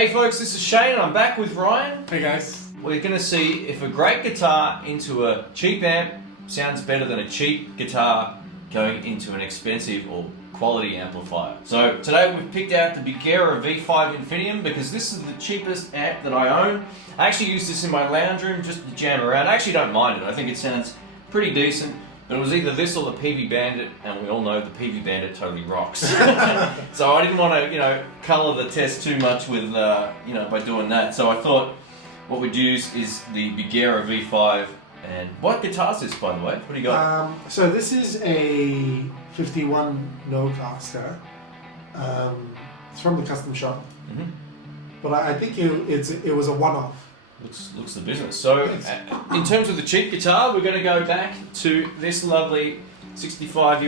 Hey folks, this is Shane and I'm back with Ryan. Hey guys. We're going to see if a great guitar into a cheap amp sounds better than a cheap guitar going into an expensive or quality amplifier. So today we've picked out the Bigera V5 Infinium because this is the cheapest amp that I own. I actually use this in my lounge room just to jam around. I actually don't mind it. I think it sounds pretty decent. But it was either this or the PV Bandit, and we all know the PV Bandit totally rocks. So I didn't want to, colour the test too much with, by doing that. So I thought what we'd use is the Bigera V5. And what guitar is this, by the way? What do you got? So this is a 51 Nocaster. It's from the custom shop. Mm-hmm. But I think it was a one-off. Looks the business. So, in terms of the cheap guitar, we're going to go back to this lovely $65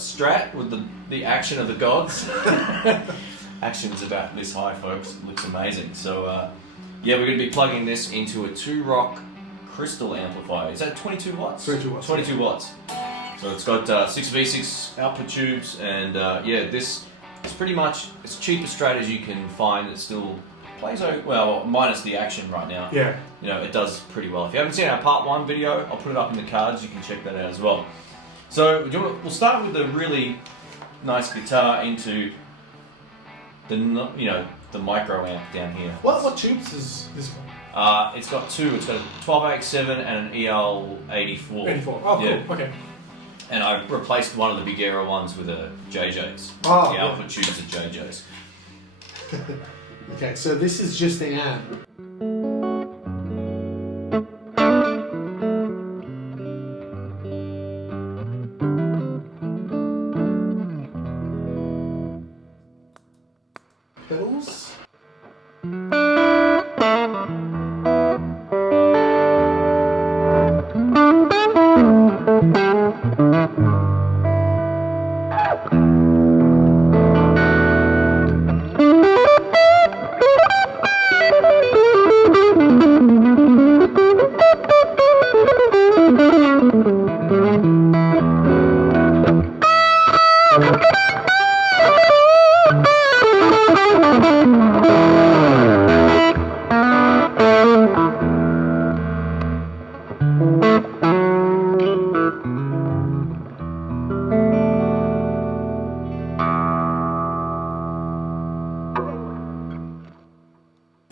Strat with the action of the gods. Action's about this high, folks. It looks amazing. So, we're going to be plugging this into a 2-rock crystal amplifier. Is that 22 watts? 22 watts. 22 watts. So it's got 6V6 output tubes, and this is pretty much as cheap a Strat as you can find. It still plays well, minus the action right now. Yeah. It does pretty well. If you haven't seen our part 1 video, I'll put it up in the cards. You can check that out as well. So we'll start with the really nice guitar into the micro amp down here. What tubes is this one? It's got two. It's got a 12AX7 and an EL84. 84. Oh, Yeah. cool. Okay. And I replaced one of the Bigera ones with a JJ's. Oh, the output tubes are JJ's. Okay, so this is just the amp. Pedals.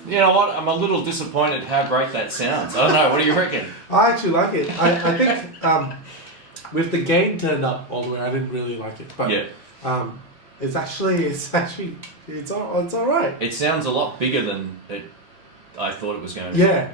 You know what? I'm a little disappointed how great that sounds. I don't know. What do you reckon? I actually like it. I think with the gain turned up all the way, I didn't really like it. But Yeah. it's all right. It sounds a lot bigger than I thought it was going to. Yeah.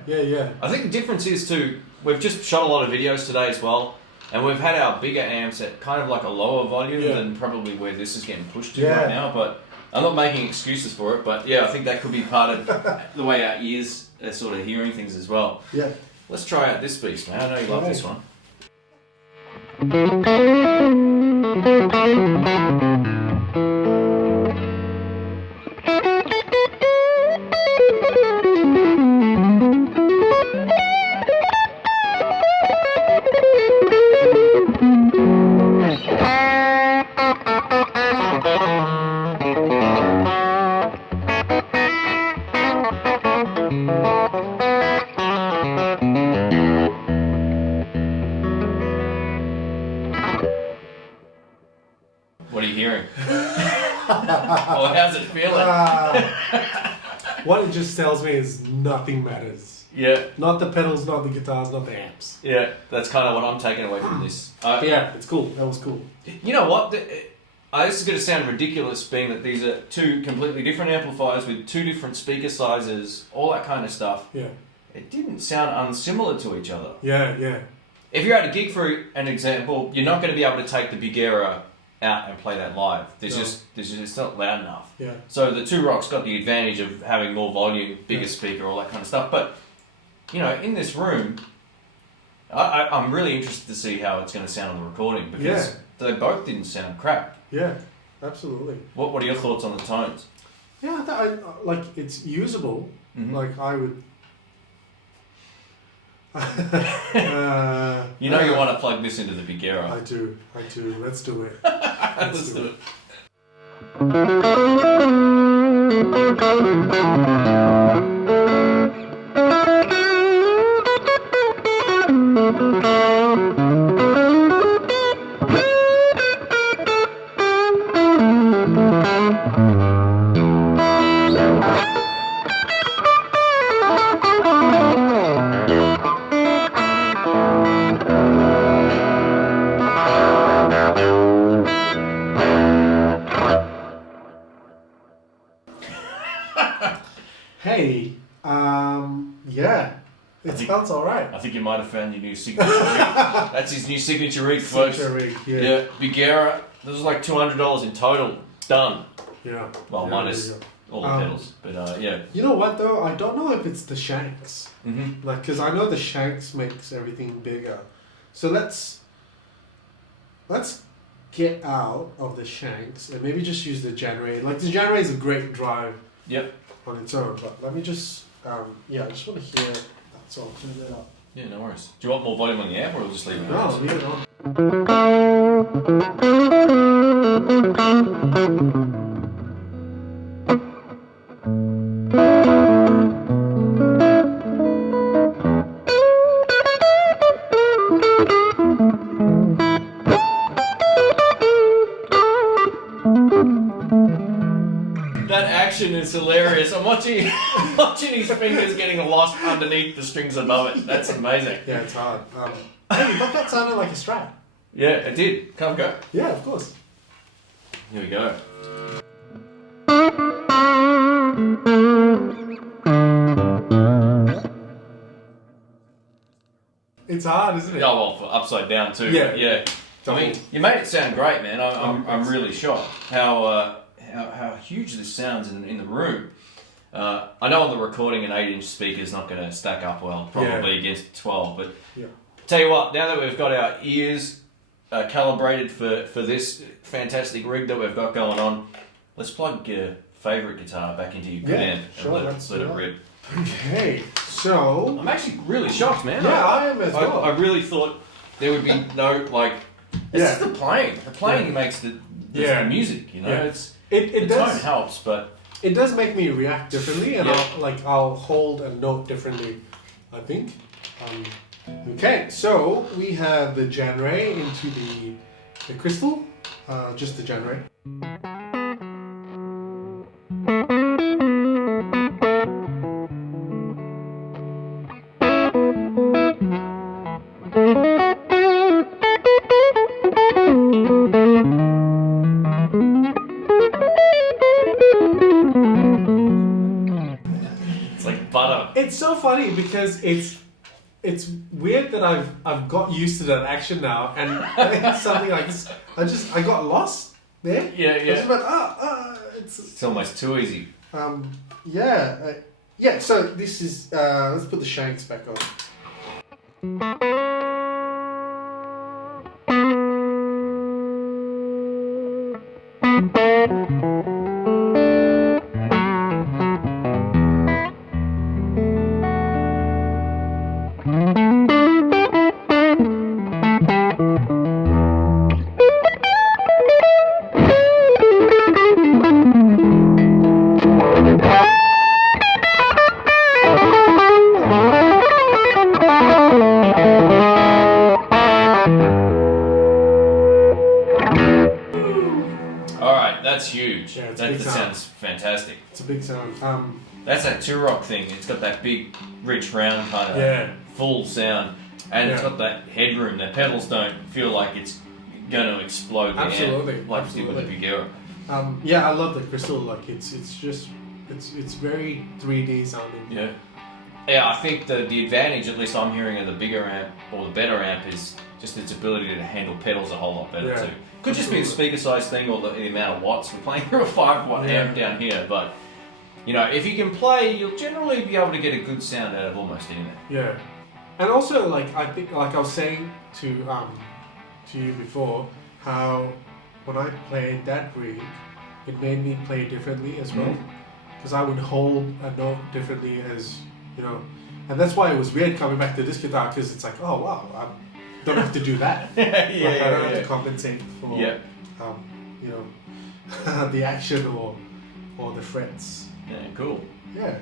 I think the difference is too, we've just shot a lot of videos today as well, and we've had our bigger amps at kind of like a lower volume than probably where this is getting pushed to right now, but I'm not making excuses for it, but I think that could be part of the way our ears are sort of hearing things as well. Yeah. Let's try out this beast, man. I know you love this one. What are you hearing? Well, how's it feeling? What it just tells me is nothing matters. Yeah. Not the pedals, not the guitars, not the amps. Yeah, that's kind of what I'm taking away from this. Yeah, it's cool. That was cool. You know what? This is going to sound ridiculous, being that these are two completely different amplifiers with two different speaker sizes, all that kind of stuff. Yeah. It didn't sound unsimilar to each other. Yeah. If you're at a gig, for an example, you're not going to be able to take the Bigera out and play that live. It's not loud enough. Yeah. So the 2-rock's got the advantage of having more volume, bigger speaker, all that kind of stuff. But in this room, I'm really interested to see how it's going to sound on the recording, because they both didn't sound crap. Yeah, absolutely. What are your thoughts on the tones? Yeah, it's usable. Mm-hmm. Like I would. You know you want to plug this into the Bigera. I do. Let's do it. Let's do it. Hey, yeah, it sounds alright. I think you might have found your new signature rig. That's his new signature rig, folks. Signature rig, yeah. Yeah, Bigera. This is like $200 in total. Done. Yeah. Well, Yeah, minus yeah. all the pedals. But yeah. You know what though? I don't know if it's the shanks. Mm-hmm. Like, cause I know the shanks makes everything bigger. So let's get out of the shanks and maybe just use the January. Like the January is a great drive Yep. on its own, but let me just I just want to hear that, so I'll turn that up. Yeah, no worries. Do you want more volume on the amp or we'll just leave it No, on? leave it on. That action is hilarious. I'm watching his fingers getting lost underneath the strings above it. That's amazing. Yeah, it's hard. Hey, but that sounded like a Strat. Yeah, it did. Come go. Yeah, of course. Here we go. It's hard, isn't it? Oh well, for upside down too. Yeah. Yeah. I mean, you made it sound great, man. I'm really shocked how huge this sounds in the room. I know on the recording an 8-inch speaker is not going to stack up well, probably against 12. But Yeah. tell you what, now that we've got our ears calibrated for this fantastic rig that we've got going on, let's plug your favourite guitar back into your good amp sure, and let's let do it that. rip. Okay, so I'm actually really shocked, man. yeah, I am as well. I really thought there would be no like. It's Yeah. just the playing. The playing makes the music. You know, Yeah. it's it the does tone helps, but it does make me react differently, and Yeah. I'll hold a note differently, I think. Okay, so we have the January into the crystal, just the January. it's like butter. It's so funny because it's weird that I've got used to that action now, and it's something like this. I got lost there. Yeah, I was yeah. about, It's almost too easy. yeah. So this is let's put the shanks back on. All right, that's huge. Yeah, it's that big that sound. sounds fantastic. It's a big sound. That's that two-rock thing. It's got that big, rich, round kind of Yeah. full sound, and it's Yeah. got that headroom. The pedals don't feel like it's going to explode the Absolutely, amp like it did with the Bigera. Yeah, I love the crystal. Like it's just it's very 3D sounding. Yeah. Yeah, I think the advantage, at least I'm hearing, of the bigger amp or the better amp is just its ability to handle pedals a whole lot better Yeah, too. Could just be the speaker size thing or the amount of watts. We're playing through a 5-watt Yeah. amp down here, but you know, if you can play, you'll generally be able to get a good sound out of almost anything. Yeah, and also like I think like I was saying to you before, how when I played that rig, it made me play differently as well, because I would hold a note differently as you know, and that's why it was weird coming back to this guitar, because it's like, oh wow, I don't have to do that. yeah, Like, I don't have to compensate for Yeah. you know the action or all the frets. Yeah, cool. Yeah.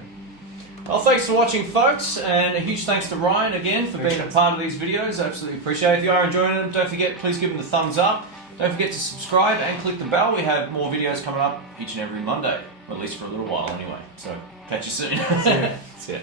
Well, thanks for watching, folks, and a huge thanks to Ryan again for being a part of these videos. Absolutely appreciate it. If you are enjoying them, don't forget, please give them the thumbs up. Don't forget to subscribe and click the bell. We have more videos coming up each and every Monday, or at least for a little while anyway. So catch you soon. See ya. See ya.